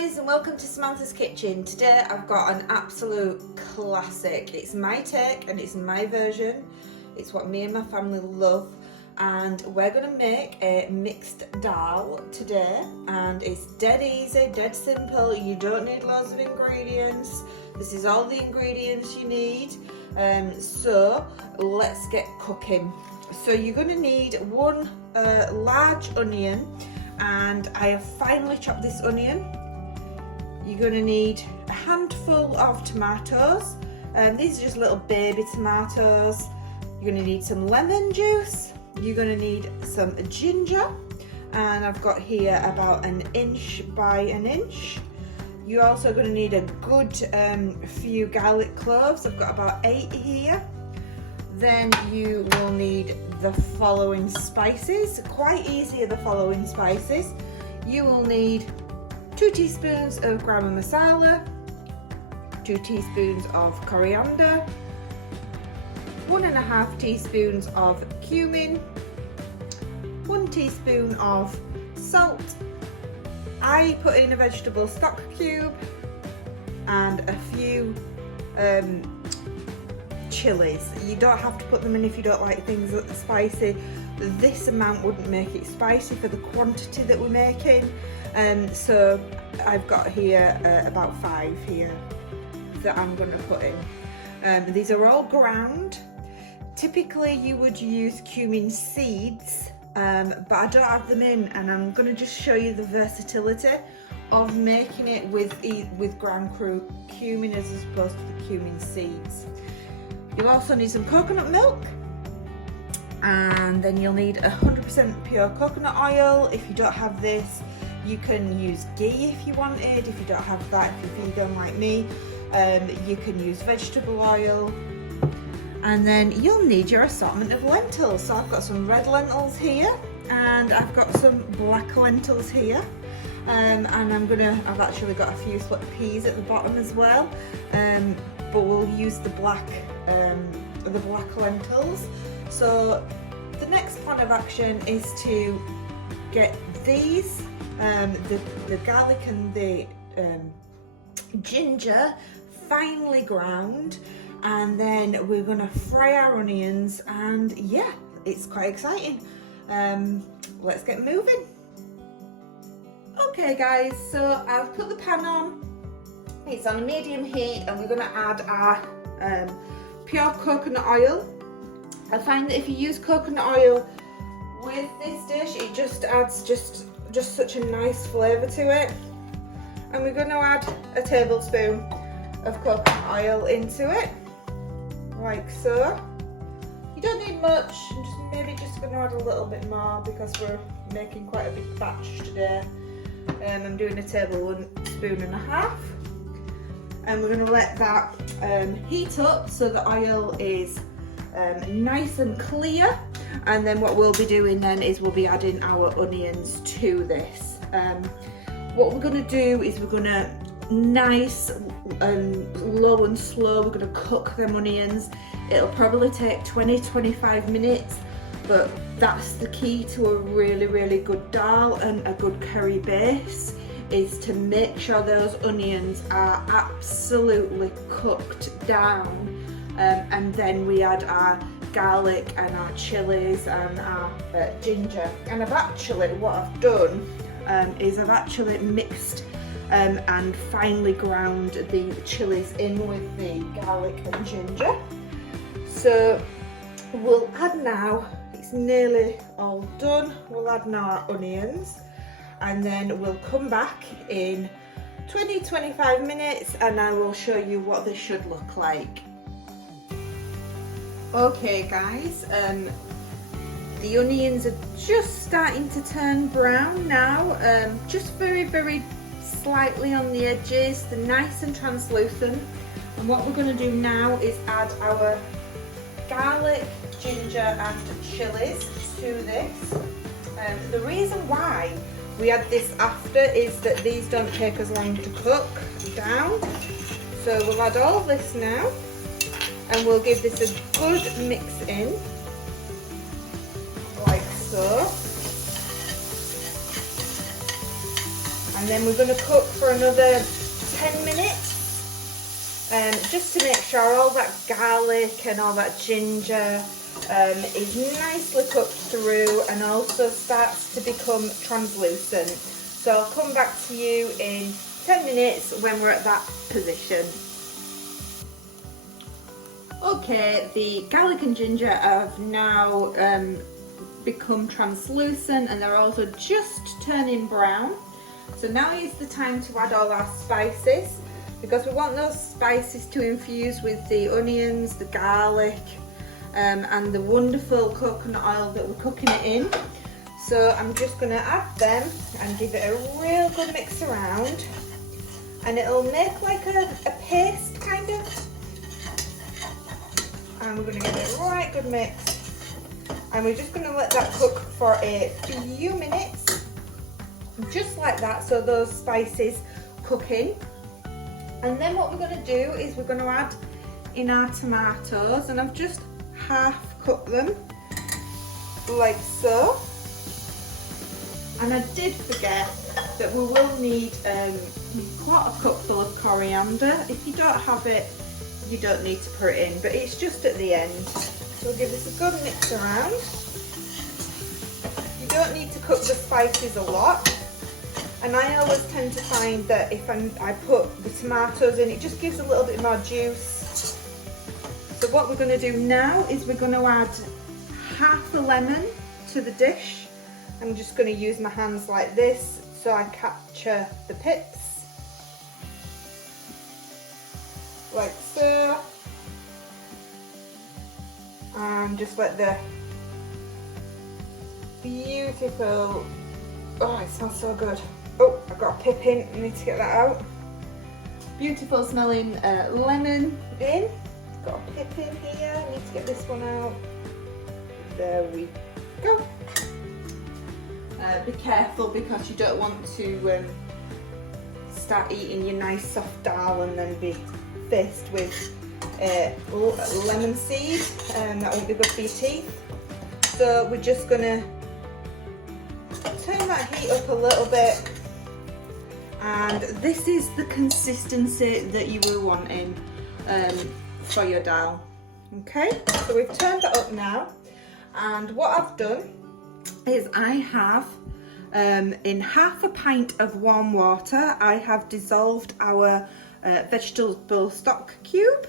guys, and welcome to Samantha's Kitchen. Today I've got an absolute classic. It's my take and it's my version. It's what me and my family love, and we're going to make a mixed dal today, and it's dead easy, dead simple. You don't need loads of ingredients. This is all the ingredients you need. So let's get cooking. So you're going to need one large onion, and I have finely chopped this onion. You're going to need a handful of tomatoes. These are just little baby tomatoes. You're going to need some lemon juice. You're going to need some ginger, and I've got here about 1 inch by 1 inch. You're also going to need a good few garlic cloves. I've got about 8 here. Then you will need the following spices. Quite easy are the following spices. You will need 2 teaspoons of garam masala, 2 teaspoons of coriander, 1.5 teaspoons of cumin, 1 teaspoon of salt. I put in a vegetable stock cube and a few chilies. You don't have to put them in if you don't like things that are spicy. This amount wouldn't make it spicy for the quantity that we're making. So I've got here about 5 here that I'm going to put in. These are all ground. Typically you would use cumin seeds, but I don't have them in, and I'm going to just show you the versatility of making it with ground cumin as opposed to the cumin seeds. You'll also need some coconut milk, and then you'll need 100% pure coconut oil. If you don't have this, you can use ghee if you wanted. If you don't have that, if you're vegan like me, you can use vegetable oil. And then you'll need your assortment of lentils. So I've got some red lentils here, and I've got some black lentils here. And I've actually got a few split peas at the bottom as well. But we'll use the black lentils. So the next plan of action is to get these, the garlic and the ginger finely ground, and then we're gonna fry our onions, and yeah, it's quite exciting. Let's get moving. Okay guys, so I've put the pan on. It's on a medium heat, and we're going to add our pure coconut oil. I find that if you use coconut oil with this dish, it just adds just such a nice flavour to it. And we're going to add a tablespoon of coconut oil into it, like so. You don't need much. I'm maybe just going to add a little bit more because we're making quite a big batch today. I'm doing 1.5 tablespoons. And we're going to let that heat up so the oil is nice and clear. And then what we'll be doing then is we'll be adding our onions to this. What we're going to do is we're going to nice and low and slow, we're going to cook them onions. It'll probably take 20-25 minutes, but that's the key to a really good dal and a good curry base, is to make sure those onions are absolutely cooked down, and then we add our garlic and our chilies and our ginger. And what I've done is I've actually mixed and finely ground the chilies in with the garlic and ginger. So we'll add now, it's nearly all done, we'll add now our onions, and then we'll come back in 20-25 minutes and I will show you what this should look like. Okay guys, the onions are just starting to turn brown now, just very slightly on the edges. They're nice and translucent. And what we're going to do now is add our garlic, ginger and chilies to this. The reason why we add this after is that these don't take as long to cook down. So we'll add all this now, and we'll give this a good mix in, like so. And then we're going to cook for another 10 minutes. Just to make sure all that garlic and all that ginger is nicely cooked through and also starts to become translucent. So I'll come back to you in 10 minutes when we're at that position. Okay, the garlic and ginger have now become translucent and they're also just turning brown. So now is the time to add all our spices, because we want those spices to infuse with the onions, the garlic, and the wonderful coconut oil that we're cooking it in. So I'm just going to add them and give it a real good mix around, and it'll make like a paste kind of. And we're going to give it a right good mix, and we're just going to let that cook for a few minutes, just like that, so those spices cook in. And then what we're going to do is we're going to add in our tomatoes, and I've just half cooked them like so. And I did forget that we will need quite a cupful of coriander. If you don't have it, you don't need to put it in, but it's just at the end. So we'll give this a good mix around. You don't need to cook the spices a lot. And I always tend to find that if I put the tomatoes in, it just gives a little bit more juice. So what we're going to do now is we're going to add half a lemon to the dish. I'm just going to use my hands like this so I capture the pips. Like so. And just let the beautiful, oh, it smells so good. Oh, I've got a pip in, I need to get that out. Beautiful smelling lemon in. Got a pip in here, I need to get this one out. There we go. Be careful, because you don't want to start eating your nice soft dal and then be faced with lemon seed. That won't be good for your teeth. So we're just going to turn that heat up a little bit. And this is the consistency that you were wanting for your dal. Okay, so we've turned that up now, and what I've done is I have in half a pint of warm water, I have dissolved our vegetable stock cube,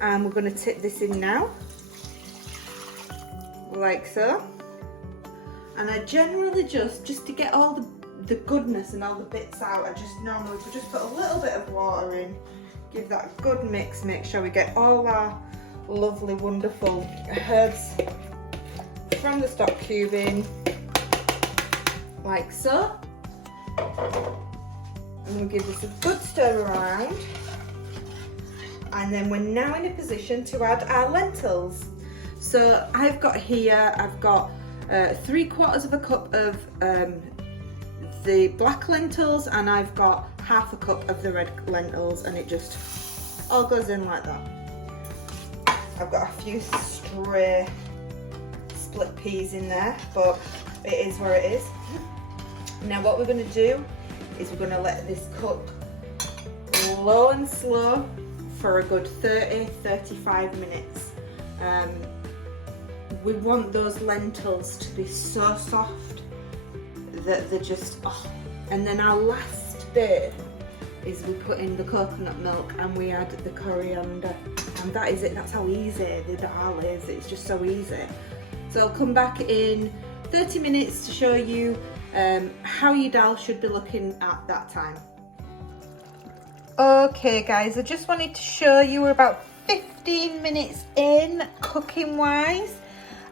and we're going to tip this in now, like so. And I generally just to get all the goodness and all the bits out, I just normally just put a little bit of water in, give that a good mix, make sure we get all our lovely wonderful herbs from the stock cube in, like so. And we'll give this a good stir around, and then we're now in a position to add our lentils. So I've got here, I've got 3/4 of a cup of the black lentils, and I've got half a cup of the red lentils, and it just all goes in like that. I've got a few stray split peas in there, but it is where it is. Now what we're going to do is we're going to let this cook low and slow for a good 30-35 minutes. We want those lentils to be so soft that they're just, oh. And then our last bit is we put in the coconut milk and we add the coriander, and that is it. That's how easy the dal is. It's just so easy. So I'll come back in 30 minutes to show you how your dal should be looking at that time. Okay guys, I just wanted to show you, we're about 15 minutes in cooking wise.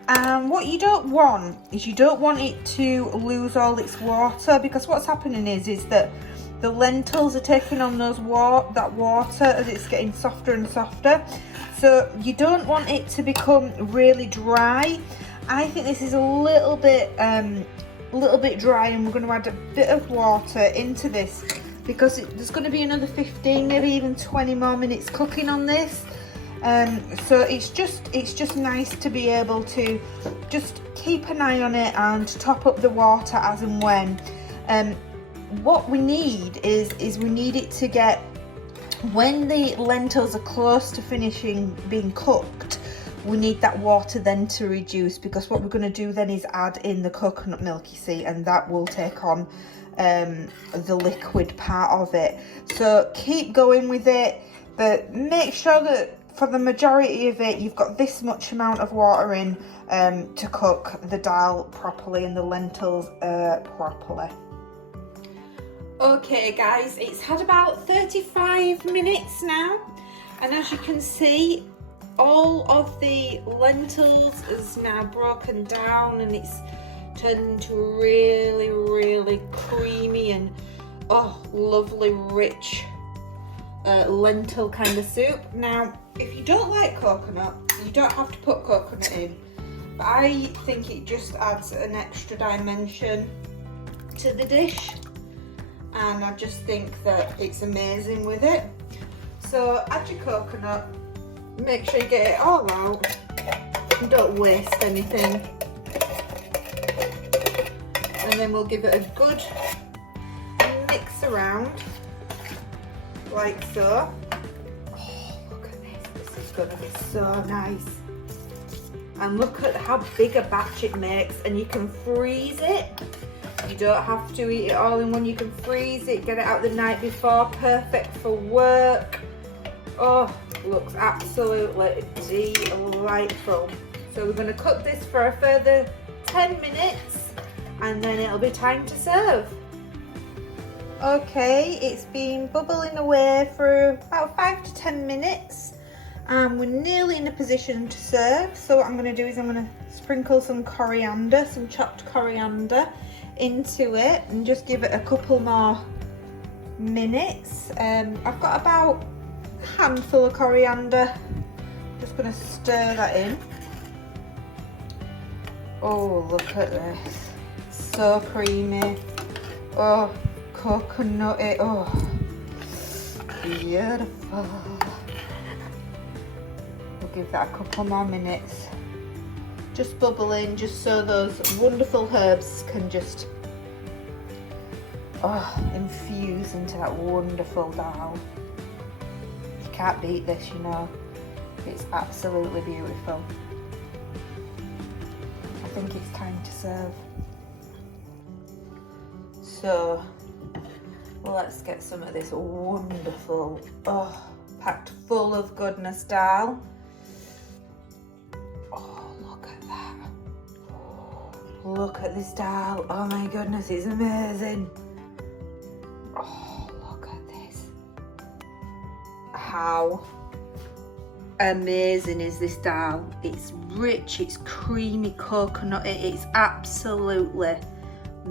And what you don't want is you don't want it to lose all its water, because what's happening is that the lentils are taking on that water as it's getting softer and softer. So you don't want it to become really dry. I think this is a little bit dry, and we're going to add a bit of water into this, because there's going to be another 15, maybe even 20 more minutes cooking on this. So it's just nice to be able to just keep an eye on it and top up the water as and when. what we need is we need it to get, when the lentils are close to finishing being cooked, we need that water then to reduce, because what we're going to do then is add in the coconut milk, you see, and that will take on the liquid part of it. So keep going with it, but make sure that for the majority of it you've got this much amount of water in to cook the dal properly and the lentils properly. Okay guys, it's had about 35 minutes now, and as you can see, all of the lentils is now broken down and it's turned into really creamy and lovely rich lentil kind of soup. Now if you don't like coconut, you don't have to put coconut in, but I think it just adds an extra dimension to the dish, and I just think that it's amazing with it. So add your coconut, make sure you get it all out and don't waste anything, and then we'll give it a good mix around like so. Oh, look at this, this is gonna be so nice. And look at how big a batch it makes, and you can freeze it. You don't have to eat it all in one, you can freeze it, get it out the night before, perfect for work. Oh, looks absolutely delightful. So we're going to cook this for a further 10 minutes and then it'll be time to serve. Okay, it's been bubbling away for about 5 to 10 minutes and we're nearly in a position to serve. So what I'm going to do is I'm going to sprinkle some coriander, some chopped coriander into it and just give it a couple more minutes. I've got about a handful of coriander. Just going to stir that in. Oh, look at this. So creamy. Oh, coconutty. Oh, beautiful. We'll give that a couple more minutes. Just bubbling, just so those wonderful herbs can just infuse into that wonderful dal. You can't beat this, you know. It's absolutely beautiful. I think it's time to serve. So let's get some of this wonderful, packed full of goodness dal. Look at this dal. Oh my goodness, it's amazing. Oh, look at this. How amazing is this dal? It's rich, it's creamy coconut. It's absolutely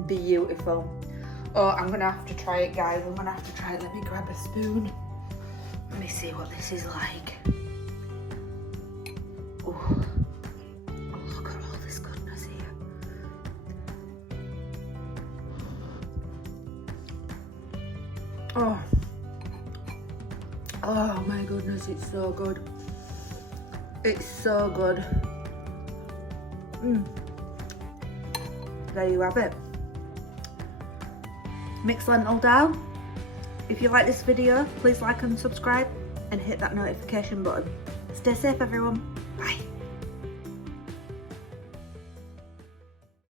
beautiful. Oh, I'm gonna have to try it, guys. I'm gonna have to try it. Let me grab a spoon. Let me see what this is like. Oh. Oh my goodness, it's so good. It's so good. There you have it. Mixed lentil dal. If you like this video, please like and subscribe and hit that notification button. Stay safe everyone. Bye.